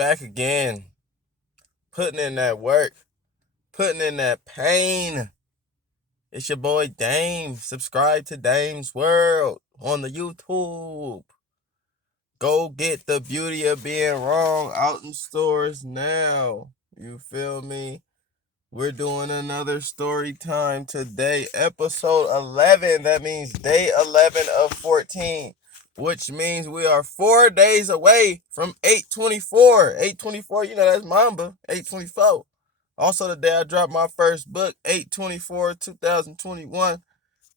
back again, putting in that work, putting in that pain. It's your boy Dame. Subscribe to Dame's World on the YouTube. Go get The Beauty of Being Wrong out in stores now. You feel me? We're doing another story time today, episode 11. That means day 11 of 14, which means we are 4 days away from 824. 824, that's Mamba, 824. Also, the day I dropped my first book, 824, 2021.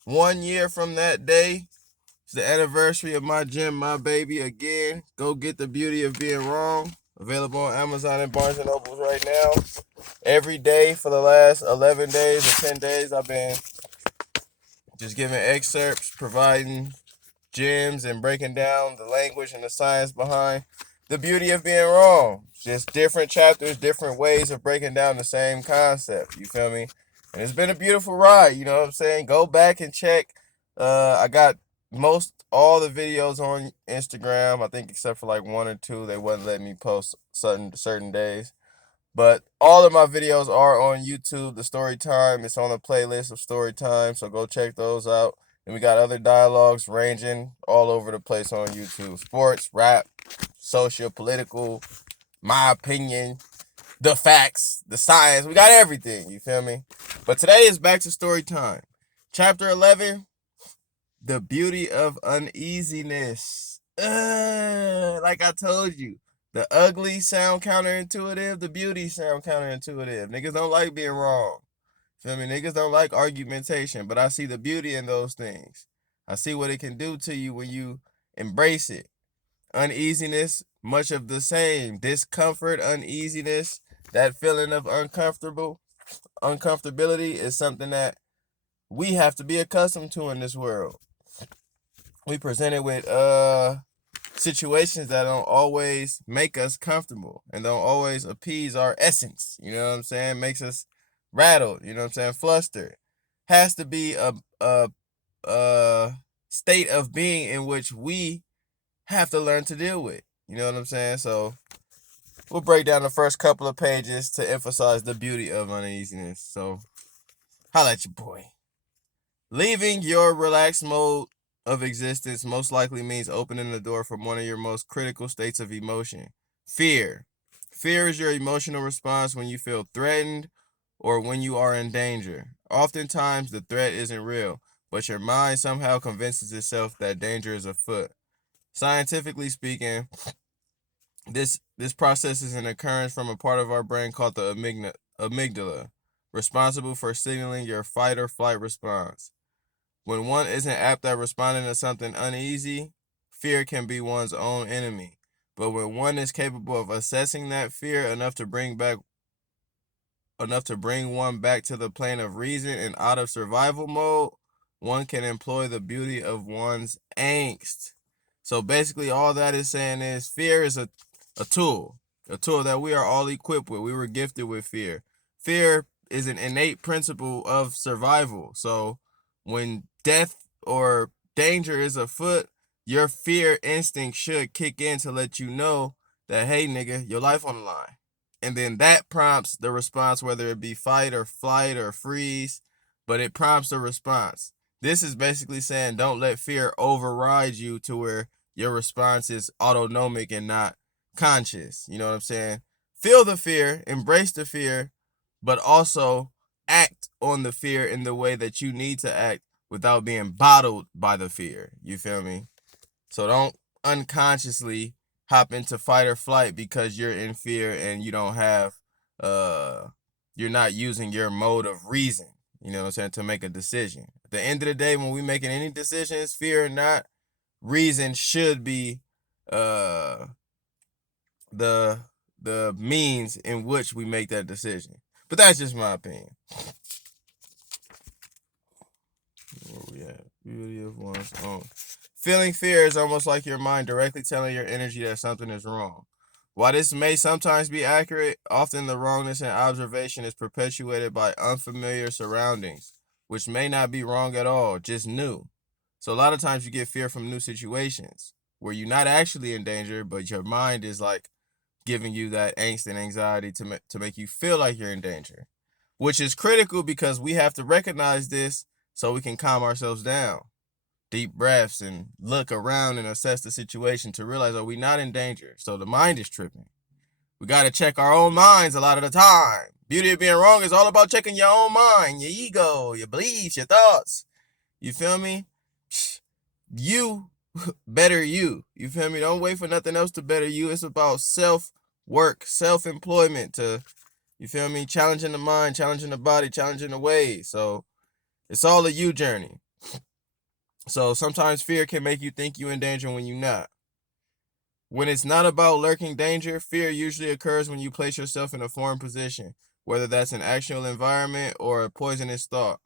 1 year from that day. It's the anniversary of my gym, my baby. Again, go get The Beauty of Being Wrong. Available on Amazon and Barnes & Nobles right now. Every day for the last 11 days or 10 days, I've been just giving excerpts, providing gems, and breaking down the language and the science behind the beauty of being wrong. Just different chapters, different ways of breaking down the same concept. You feel me? And it's been a beautiful ride. You know what I'm saying? Go back and check. I got all the videos on Instagram. I think except for like one or two, they wouldn't let me post certain days. But all of my videos are on YouTube, the story time. It's on a playlist of story time, so go check those out. And we got other dialogues ranging all over the place on YouTube. Sports, rap, social, political, my opinion, the facts, the science. We got everything, you feel me? But today is back to story time. Chapter 11, The Beauty of Uneasiness. Like I told you. The ugly sound counterintuitive, the beauty sound counterintuitive. Niggas don't like being wrong. Feel me? Niggas don't like argumentation, but I see the beauty in those things. I see what it can do to you when you embrace it. Uneasiness, much of the same. Discomfort, uneasiness, that feeling of uncomfortability is something that we have to be accustomed to in this world. We presented with situations that don't always make us comfortable and don't always appease our essence. You know what I'm saying? Makes us rattled. You know what I'm saying? Flustered. Has to be a state of being in which we have to learn to deal with. You know what I'm saying? So we'll break down the first couple of pages to emphasize the beauty of uneasiness. So holla at your boy. Leaving your relaxed mode of existence most likely means opening the door from one of your most critical states of emotion. Fear. Fear is your emotional response when you feel threatened or when you are in danger. Oftentimes, the threat isn't real, but your mind somehow convinces itself that danger is afoot. Scientifically speaking, this process is an occurrence from a part of our brain called the amygdala, responsible for signaling your fight or flight response. When one isn't apt at responding to something uneasy, fear can be one's own enemy. But when one is capable of assessing that fear enough to bring one back to the plane of reason and out of survival mode, one can employ the beauty of one's angst. So basically all that is saying is fear is a tool that we are all equipped with. We were gifted with fear. Fear is an innate principle of survival. So when death or danger is afoot, your fear instinct should kick in to let you know that, hey, nigga, your life on the line. And then that prompts the response, whether it be fight or flight or freeze, but it prompts the response. This is basically saying don't let fear override you to where your response is autonomic and not conscious. You know what I'm saying? Feel the fear, embrace the fear, but also act on the fear in the way that you need to act without being bottled by the fear. You feel me? So don't unconsciously hop into fight or flight because you're in fear and you don't have you're not using your mode of reason, you know what I'm saying, to make a decision. At the end of the day, when we making any decisions, fear or not, reason should be the means in which we make that decision. But that's just my opinion. Where we at? Beauty of one's own. Feeling fear is almost like your mind directly telling your energy that something is wrong. While this may sometimes be accurate, often the wrongness in observation is perpetuated by unfamiliar surroundings, which may not be wrong at all, just new. So a lot of times you get fear from new situations where you're not actually in danger, but your mind is like giving you that angst and anxiety to make you feel like you're in danger, which is critical because we have to recognize this so we can calm ourselves down. Deep breaths and look around and assess the situation to realize, are we not in danger? So the mind is tripping. We got to check our own minds a lot of the time. Beauty of being wrong is all about checking your own mind, your ego, your beliefs, your thoughts. You feel me? You better you. You feel me? Don't wait for nothing else to better you. It's about self-work, self-employment to, you feel me? Challenging the mind, challenging the body, challenging the ways. So it's all a you journey. So sometimes fear can make you think you're in danger when you're not. When it's not about lurking danger, fear usually occurs when you place yourself in a foreign position, whether that's an actual environment or a poisonous thought.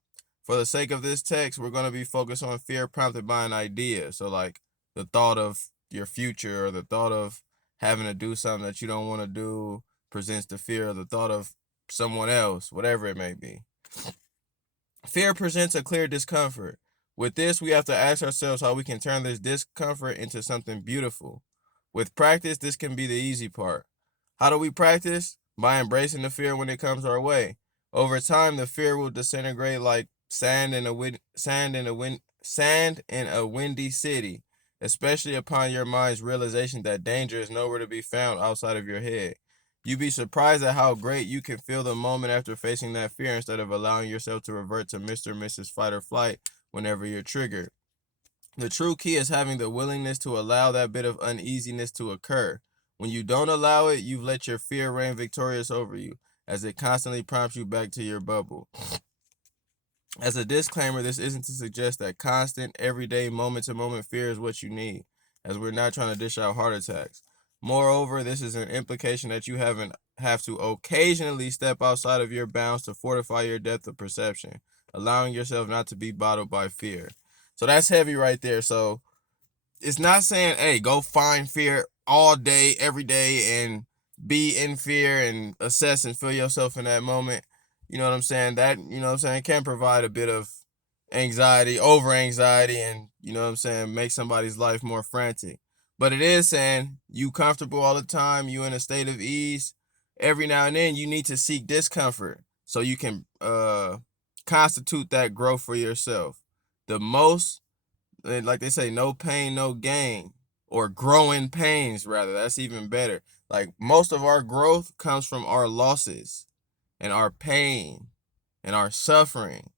For the sake of this text, we're going to be focused on fear prompted by an idea. So like the thought of your future or the thought of having to do something that you don't want to do presents the fear, or the thought of someone else, whatever it may be. Fear presents a clear discomfort. With this, we have to ask ourselves how we can turn this discomfort into something beautiful. With practice, this can be the easy part. How do we practice? By embracing the fear when it comes our way. Over time, the fear will disintegrate like sand in a windy city, especially upon your mind's realization that danger is nowhere to be found outside of your head. You'd be surprised at how great you can feel the moment after facing that fear instead of allowing yourself to revert to Mr. or Mrs. Fight or Flight whenever you're triggered. The true key is having the willingness to allow that bit of uneasiness to occur. When you don't allow it, you've let your fear reign victorious over you, as it constantly prompts you back to your bubble. As a disclaimer, this isn't to suggest that constant, everyday, moment-to-moment fear is what you need, as we're not trying to dish out heart attacks. Moreover, this is an implication that you have to occasionally step outside of your bounds to fortify your depth of perception, allowing yourself not to be bottled by fear. So that's heavy right there. So it's not saying, hey, go find fear all day, every day, and be in fear and assess and feel yourself in that moment. You know what I'm saying? That, you know what I'm saying, can provide a bit of anxiety, over anxiety, and, you know what I'm saying, make somebody's life more frantic. But it is saying you comfortable all the time, you in a state of ease. Every now and then you need to seek discomfort so you can constitute that growth for yourself. The most, like they say, no pain, no gain, or growing pains, rather. That's even better. Like most of our growth comes from our losses and our pain and our suffering,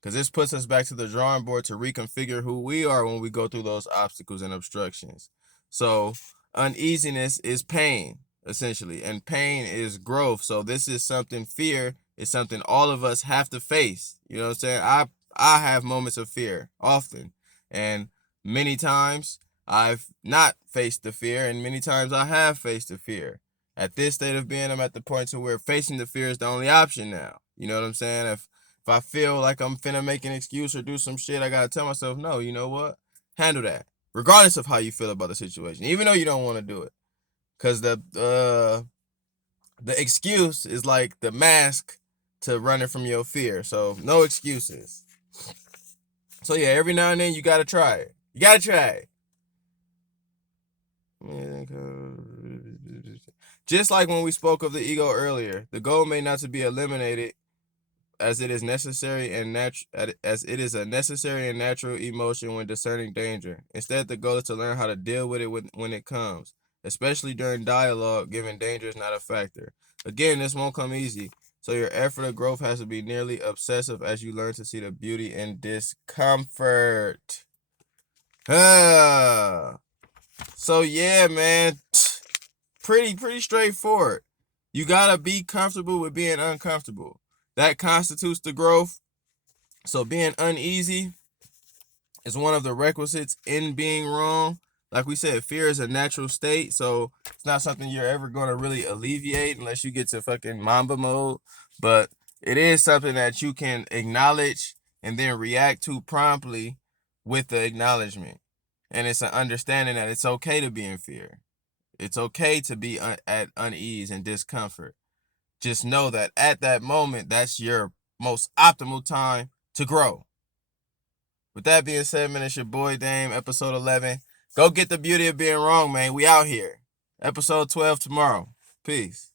because this puts us back to the drawing board to reconfigure who we are when we go through those obstacles and obstructions. So uneasiness is pain, essentially, and pain is growth. So this is something, fear is something all of us have to face. You know what I'm saying? I have moments of fear often, and many times I've not faced the fear, and many times I have faced the fear. At this state of being, I'm at the point to where facing the fear is the only option now. You know what I'm saying? If I feel like I'm finna make an excuse or do some shit, I gotta tell myself, no, you know what? Handle that. Regardless of how you feel about the situation, even though you don't want to do it. Cause the excuse is like the mask to running from your fear. So no excuses. So yeah, every now and then you gotta try it. You gotta try it. Just like when we spoke of the ego earlier, the goal may not to be eliminated, as it is a necessary and natural emotion when discerning danger. Instead, the goal is to learn how to deal with it when it comes, especially during dialogue, given danger is not a factor. Again, this won't come easy, so your effort of growth has to be nearly obsessive as you learn to see the beauty in discomfort. So yeah, man, pretty straightforward. You gotta be comfortable with being uncomfortable. That constitutes the growth. So being uneasy is one of the requisites in being wrong. Like we said, fear is a natural state, so it's not something you're ever going to really alleviate unless you get to fucking Mamba mode. But it is something that you can acknowledge and then react to promptly with the acknowledgement. And it's an understanding that it's okay to be in fear. It's okay to be at unease and discomfort. Just know that at that moment, that's your most optimal time to grow. With that being said, man, it's your boy Dame, episode 11. Go get the beauty of being wrong, man. We out here. Episode 12 tomorrow. Peace.